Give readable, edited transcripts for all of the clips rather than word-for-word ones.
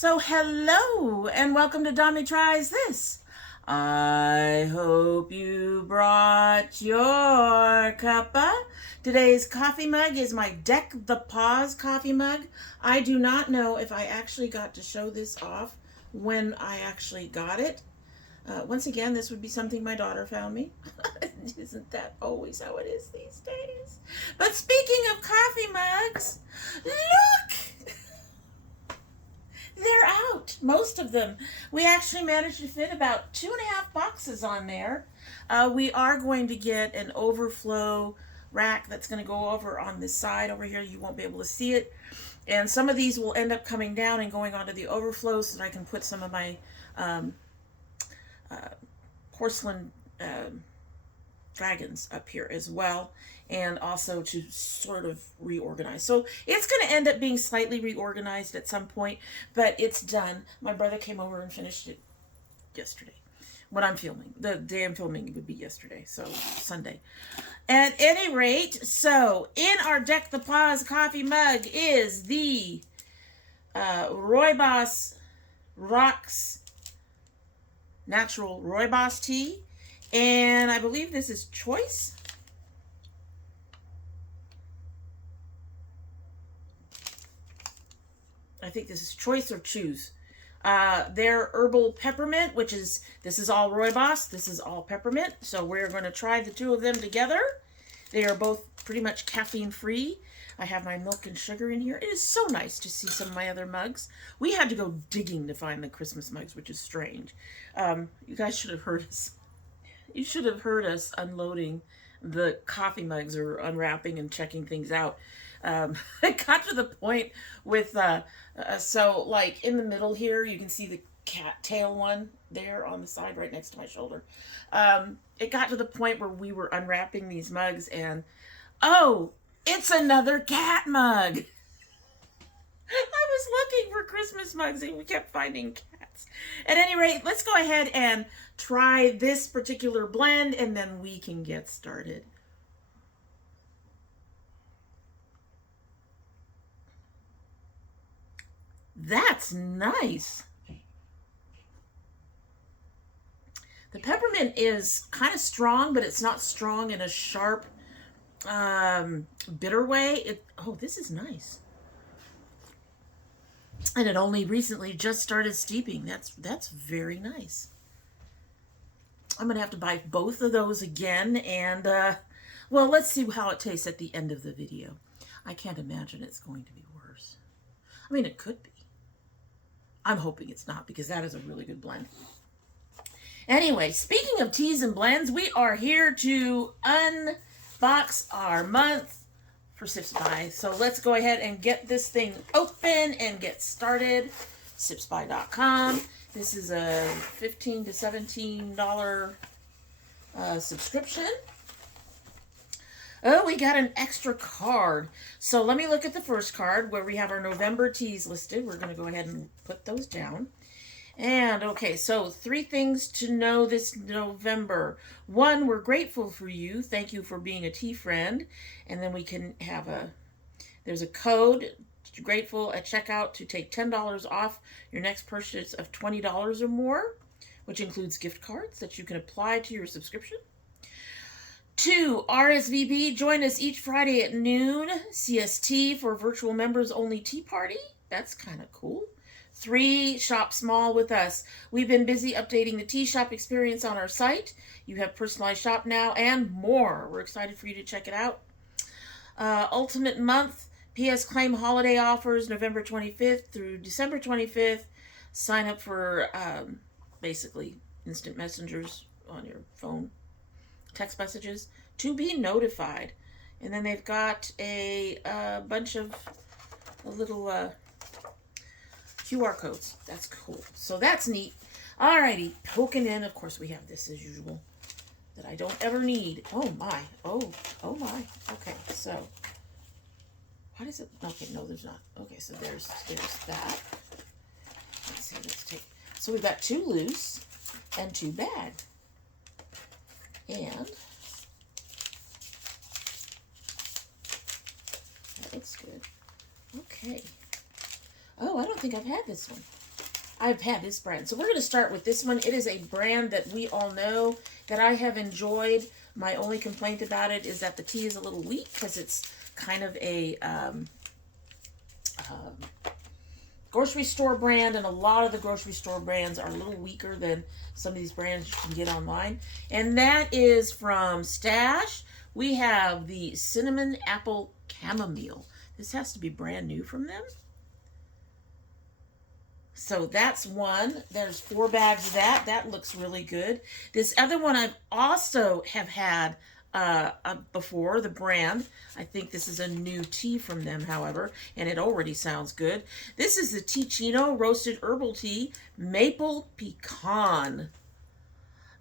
So hello and welcome to domytriesthis. I hope you brought your cuppa. Today's coffee mug is my Deck the Paws coffee mug. I do not know if I actually got to show this off when I actually got it. Once again, this would be something my daughter found me. Isn't that always how it is these days? But speaking of coffee mugs, look! They're out, most of them. We actually managed to fit about 2.5 boxes on there. We are going to get an overflow rack that's going to go over on this side over here. You won't be able to see it. And some of these will end up coming down and going onto the overflow so that I can put some of my porcelain dragons up here as well, and also to sort of reorganize. So it's going to end up being slightly reorganized at some point, but it's done. My brother came over and finished it yesterday. When I'm filming, the day I'm filming, it would be yesterday, so Sunday. At any rate, so in our Deck the Paws coffee mug is the Rooibos Rocks Natural Rooibos tea. And I believe this is Choice. I think this is Choice or Choose. Their Herbal Peppermint, which is, this is all Rooibos, this is all Peppermint. So we're going to try the two of them together. They are both pretty much caffeine free. I have my milk and sugar in here. It is so nice to see some of my other mugs. We had to go digging to find the Christmas mugs, which is strange. You guys should have heard us. You should have heard us unloading the coffee mugs or unwrapping and checking things out. It got to the point with, so like in the middle here, you can see the cat tail one there on the side right next to my shoulder. It got to the point where we were unwrapping these mugs and, oh, it's another cat mug. I was looking for Christmas mugs and we kept finding cats. At any rate, let's go ahead and try this particular blend and then we can get started. That's nice. The peppermint is kind of strong, but it's not strong in a sharp, bitter way. Oh, this is nice. And it only recently just started steeping. That's very nice. I'm going to have to buy both of those again. And, well, let's see how it tastes at the end of the video. I can't imagine it's going to be worse. I mean, it could be. I'm hoping it's not because that is a really good blend. Anyway, speaking of teas and blends, we are here to unbox our month for Sipsby. So let's go ahead and get this thing open and get started. Sipsby.com. This is a $15 to $17 subscription. Oh, we got an extra card. So let me look at the first card where we have our November teas listed. We're going to go ahead and put those down. And, okay, so 3 things to know this November. 1, we're grateful for you. Thank you for being a tea friend. And then we can have there's a code, grateful, at checkout to take $10 off your next purchase of $20 or more, which includes gift cards that you can apply to your subscription. 2, RSVP. Join us each Friday at noon CST for virtual members only tea party. That's kind of cool. 3, shop small with us. We've been busy updating the tea shop experience on our site. You have personalized shop now and more. We're excited for you to check it out. Ultimate month. PS claim holiday offers November 25th through December 25th. Sign up for basically instant messengers on your phone. Text messages to be notified. And then they've got a bunch of little QR codes. That's cool. So that's neat. Alrighty, poking in. Of course, we have this as usual that I don't ever need. Oh my. Oh my. Okay, so what is it? Okay, no, there's not. Okay, so there's that. Let's see. Let's take. So we've got 2 loose and 2 bag. And that looks good. Okay. Oh, I don't think I've had this one. I've had this brand. So we're going to start with this one. It is a brand that we all know, that I have enjoyed. My only complaint about it is that the tea is a little weak because it's kind of a grocery store brand, and a lot of the grocery store brands are a little weaker than some of these brands you can get online. And that is from Stash. We have the Cinnamon Apple Chamomile. This has to be brand new from them. So that's one. There's 4 bags of that. That looks really good. This other one I've also have had before, the brand. I think this is a new tea from them, however, and it already sounds good. This is the Ticino Roasted Herbal Tea Maple Pecan.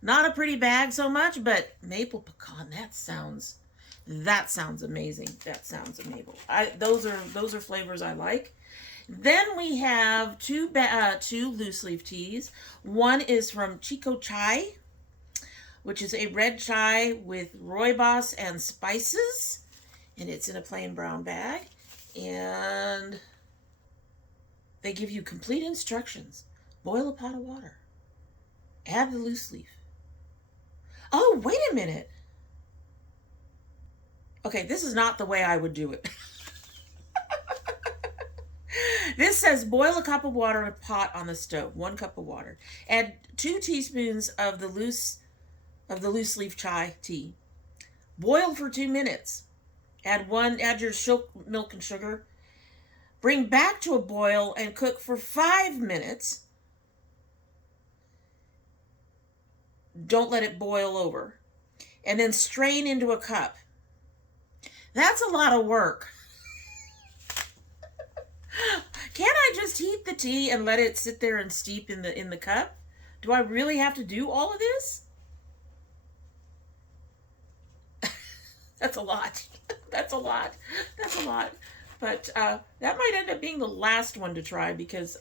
Not a pretty bag so much, but maple pecan, that sounds amazing. That sounds amazing. Those are flavors I like. Then we have two loose leaf teas. One is from Chico Chai, which is a red chai with rooibos and spices, and it's in a plain brown bag. And they give you complete instructions. Boil a pot of water. Add the loose leaf. Oh, wait a minute. Okay, this is not the way I would do it. This says boil a cup of water in a pot on the stove. 1 cup of water. Add 2 teaspoons of the loose leaf chai tea. Boil for 2 minutes. Add your milk and sugar. Bring back to a boil and cook for 5 minutes. Don't let it boil over. And then strain into a cup. That's a lot of work. Can't I just heat the tea and let it sit there and steep in the cup? Do I really have to do all of this? That's a lot. That's a lot. That's a lot. But that might end up being the last one to try because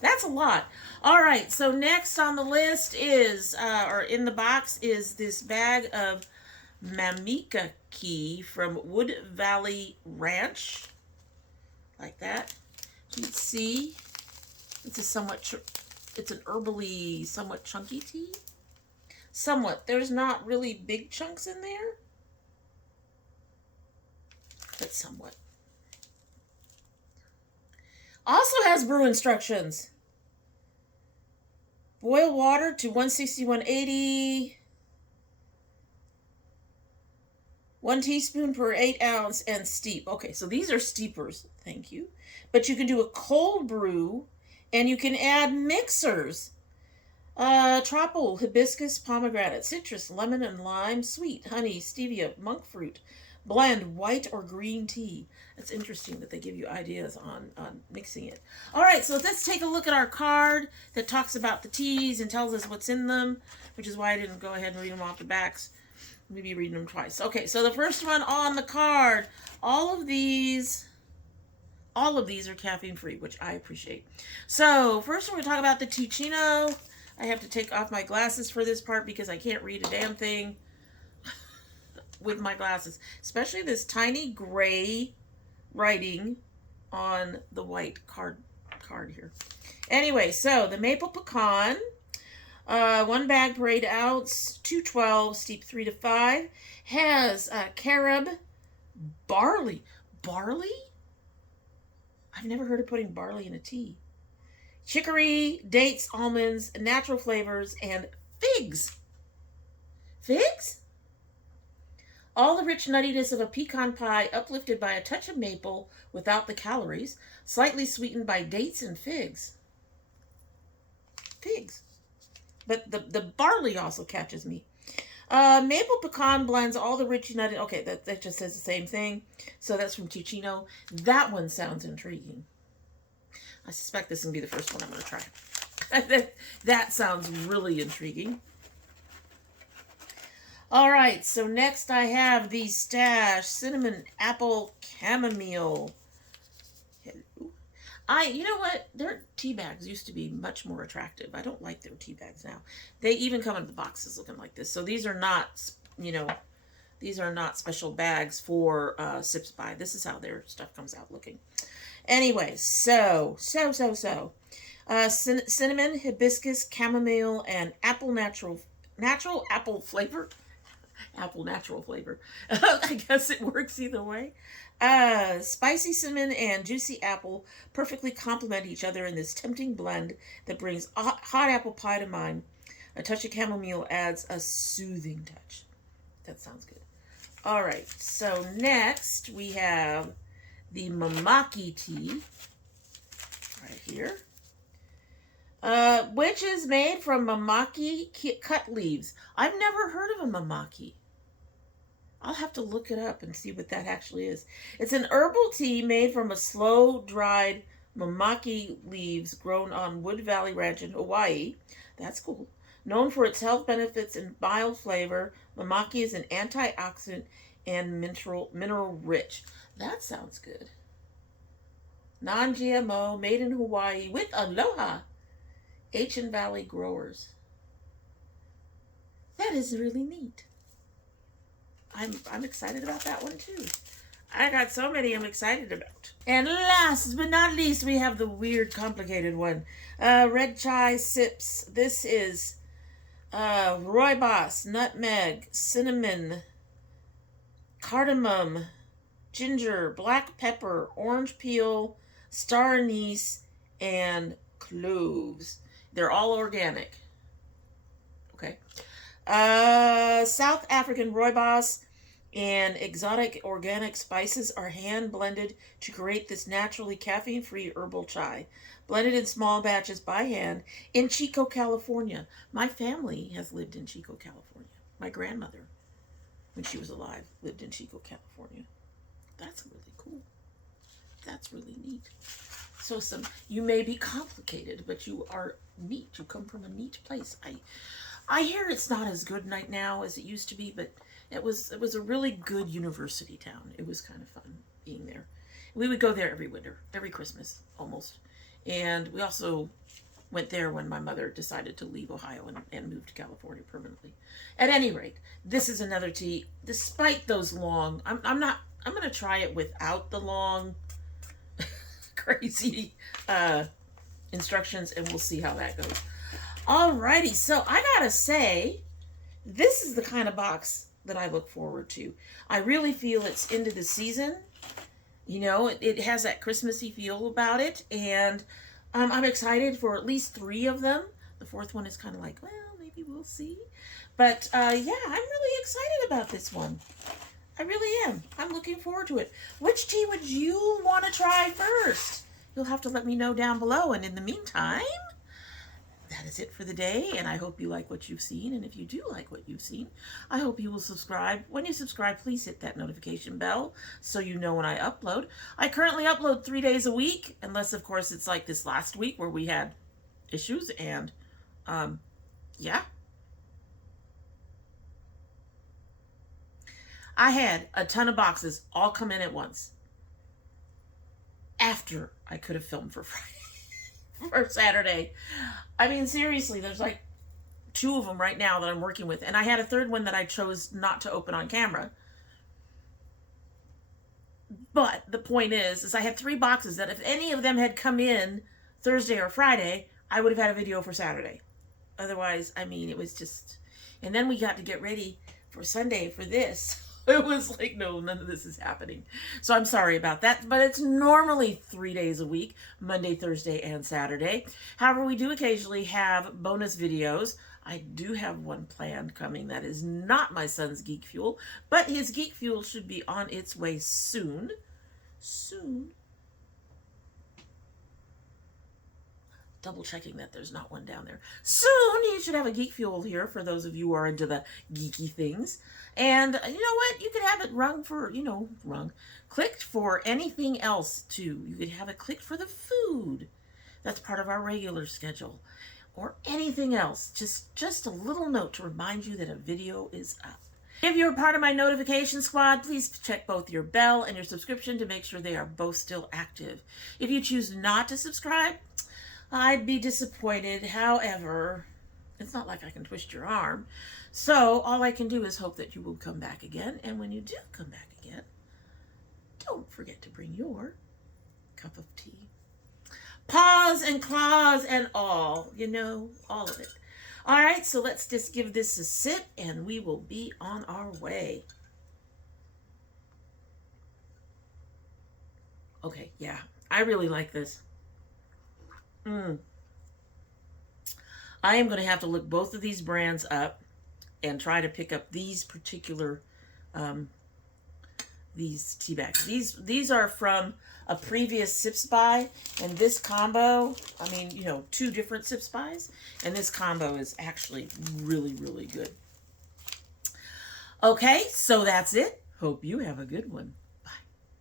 that's a lot. All right. So next on the list is, or in the box, is this bag of Mamika Key from Wood Valley Ranch. Like that. You can see it's an herbally, somewhat chunky tea. Somewhat. There's not really big chunks in there, but somewhat. Also has brew instructions. Boil water to 160, 180. 1 teaspoon per 8 ounce and steep. Okay, so these are steepers. Thank you. But you can do a cold brew and you can add mixers. Tropical, hibiscus, pomegranate, citrus, lemon and lime, sweet, honey, stevia, monk fruit, blend, white or green tea. It's interesting that they give you ideas on mixing it. All right, so let's take a look at our card that talks about the teas and tells us what's in them, which is why I didn't go ahead and read them off the backs. Maybe reading them twice. Okay, so the first one on the card, all of these are caffeine free, which I appreciate. So first we're going to talk about the Ticino. I have to take off my glasses for this part because I can't read a damn thing with my glasses, especially this tiny gray writing on the white card here. Anyway, so the maple pecan. 1 bag per 8 ounce, 212, steep 3 to 5. Has carob, barley. Barley? I've never heard of putting barley in a tea. Chicory, dates, almonds, natural flavors, and figs. Figs? All the rich nuttiness of a pecan pie uplifted by a touch of maple without the calories, slightly sweetened by dates and figs. Figs. But the barley also catches me. Maple pecan blends all the rich nutty. Okay, that just says the same thing. So that's from Ticino. That one sounds intriguing. I suspect this is going to be the first one I'm going to try. That sounds really intriguing. All right, so next I have the Stash Cinnamon Apple Chamomile. You know what? Their tea bags used to be much more attractive. I don't like their tea bags now. They even come in the boxes looking like this. So these are not, these are not special bags for Sipsby. This is how their stuff comes out looking. Anyway, so. Cinnamon, hibiscus, chamomile, and apple natural apple flavor. Apple natural flavor. I guess it works either way. Spicy cinnamon and juicy apple perfectly complement each other in this tempting blend that brings hot apple pie to mind. A touch of chamomile adds a soothing touch. That sounds good. All right, so next we have the Mamaki tea right here, which is made from Mamaki cut leaves. I've never heard of a Mamaki. I'll have to look it up and see what that actually is. It's an herbal tea made from a slow-dried Mamaki leaves grown on Wood Valley Ranch in Hawaii. That's cool. Known for its health benefits and mild flavor, Mamaki is an antioxidant and mineral rich. That sounds good. Non-GMO, made in Hawaii with aloha. Ancient Valley growers. That is really neat. I'm excited about that one too. I got so many I'm excited about. And last but not least, we have the weird, complicated one. Red chai sips. This is Rooibos, nutmeg, cinnamon, cardamom, ginger, black pepper, orange peel, star anise, and cloves. They're all organic. Okay. South African Rooibos and exotic organic spices are hand blended to create this naturally caffeine-free herbal chai, blended in small batches by hand in Chico, California. My family has lived in Chico, California. My grandmother, when she was alive, lived in Chico, California. That's really cool. That's really neat. So you may be complicated, but you are neat. You come from a neat place. I hear it's not as good right now as it used to be, but it was a really good university town. It was kind of fun being there. We would go there every winter, every Christmas, almost. And we also went there when my mother decided to leave Ohio and move to California permanently. At any rate, this is another tea. Despite those long, I'm going to try it without the long, crazy instructions, and we'll see how that goes. Alrighty, so I gotta say, this is the kind of box that I look forward to. I really feel it's into the season. You know, it has that Christmassy feel about it, and I'm excited for at least 3 of them. The 4th one is kind of like, well, maybe we'll see. But yeah, I'm really excited about this one. I really am. I'm looking forward to it. Which tea would you want to try first? You'll have to let me know down below, and in the meantime, that is it for the day, and I hope you like what you've seen. And if you do like what you've seen, I hope you will subscribe. When you subscribe, please hit that notification bell so you know when I upload. I currently upload 3 days a week, unless, of course, it's like this last week where we had issues, and yeah. I had a ton of boxes all come in at once after I could have filmed for Friday. For Saturday. I mean, seriously, there's like 2 of them right now that I'm working with. And I had a 3rd one that I chose not to open on camera. But the point is I had 3 boxes that if any of them had come in Thursday or Friday, I would have had a video for Saturday. Otherwise, I mean, it was just... And then we got to get ready for Sunday for this. It was like, no, none of this is happening. So I'm sorry about that, but it's normally 3 days a week, Monday, Thursday, and Saturday. However, we do occasionally have bonus videos. I do have one planned coming that is not my son's Geek Fuel, but his Geek Fuel should be on its way soon. Soon. Double checking that there's not one down there. Soon you should have a Geek Fuel here for those of you who are into the geeky things. And you know what? You could have it rung for, clicked for anything else too. You could have it clicked for the food. That's part of our regular schedule. Or anything else. Just a little note to remind you that a video is up. If you're part of my notification squad, please check both your bell and your subscription to make sure they are both still active. If you choose not to subscribe, I'd be disappointed. However, it's not like I can twist your arm. So all I can do is hope that you will come back again. And when you do come back again, don't forget to bring your cup of tea. paws and claws and all, you know, all of it. All right, so let's just give this a sip and we will be on our way. Okay, yeah, I really like this. I am going to have to look both of these brands up and try to pick up these particular these tea bags. These are from a previous Sipsby, and this combo, I mean, you know, 2 different Sipsbys, and this combo is actually really, really good. Okay, so that's it. Hope you have a good one.